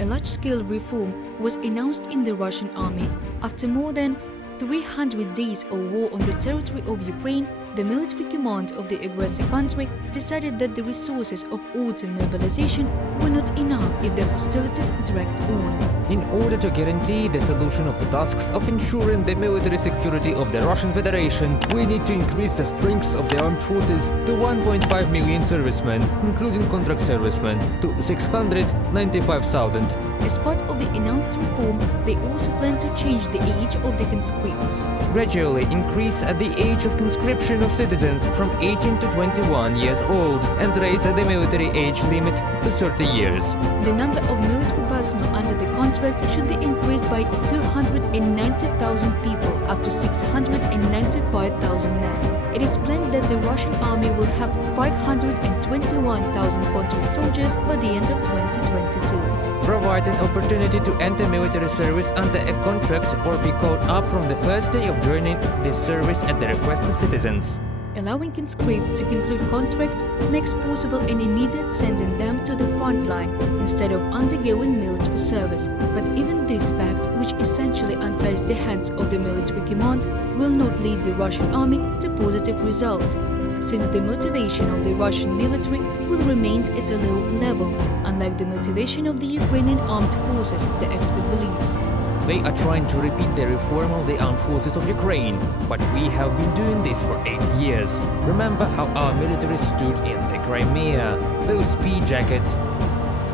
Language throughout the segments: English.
A large-scale reform was announced in the Russian army. After more than 300 days of war on the territory of Ukraine, the military command of the aggressor country decided that the resources of autumn mobilization were not enough if the hostilities dragged on. In order to guarantee the solution of the tasks of ensuring the military security of the Russian Federation, we need to increase the strength of the armed forces to 1.5 million servicemen, including contract servicemen, to 695,000. As part of the announced reform, they also plan to change the age of the conscripts. Gradually increase the age of conscription of citizens from 18 to 21 years old and raise the military age limit to 30 years. The number of military personnel under the contract should be increased by 290,000 people up to 695,000 men. It is planned that the Russian army will have 521,000 contract soldiers by the end of 2022. Provide an opportunity to enter military service under a contract or be called up from the first day of joining this service at the request of citizens. Allowing conscripts to conclude contracts makes possible an immediate sending them to the front line instead of undergoing military service. But even this fact, which essentially unties the hands of the military command, will not lead the Russian army to positive results, since the motivation of the Russian military will remain at a low level, unlike the motivation of the Ukrainian armed forces, the expert believes. They are trying to repeat the reform of the armed forces of Ukraine, but we have been doing this for 8 years. Remember how our military stood in the Crimea, those pea jackets,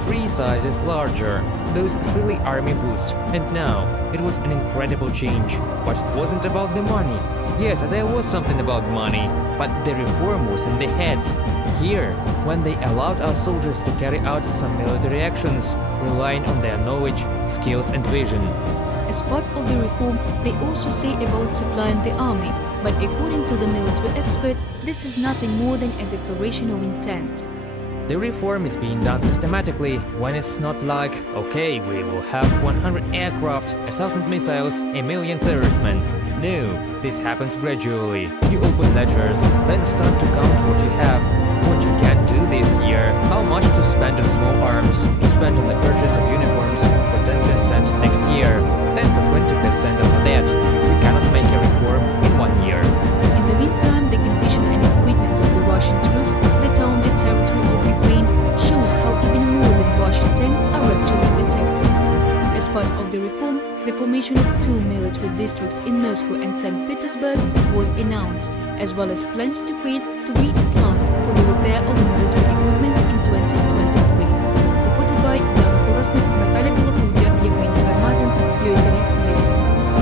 3 sizes larger, those silly army boots, and now it was an incredible change. But it wasn't about the money. Yes, there was something about money, but the reform was in the heads. Here, when they allowed our soldiers to carry out some military actions, relying on their knowledge, skills and vision. As part of the reform, they also say about supplying the army, but according to the military expert, this is nothing more than a declaration of intent. The reform is being done systematically, when it's not like, okay, we will have 100 aircraft, 1,000 missiles, 1 million servicemen. No, this happens gradually. You open ledgers, then start to count what you have, what you can do this year, how much to spend on small arms, to spend on the purchase of uniforms for 10% next year, then for 20% after that. You cannot make a reform in 1 year. In the meantime, the condition and equipment of the Russian troops that are on the territory of Ukraine shows how even modern Russian tanks are actually protected. As part of the reform, the formation of 2 military districts in Moscow and St. Petersburg was announced, as well as plans to create 3 plants for the repair of military equipment in 2023. Reported by Diana Kolesnik, Natalia Belokudya, Evgeny Karmazin, UATV News.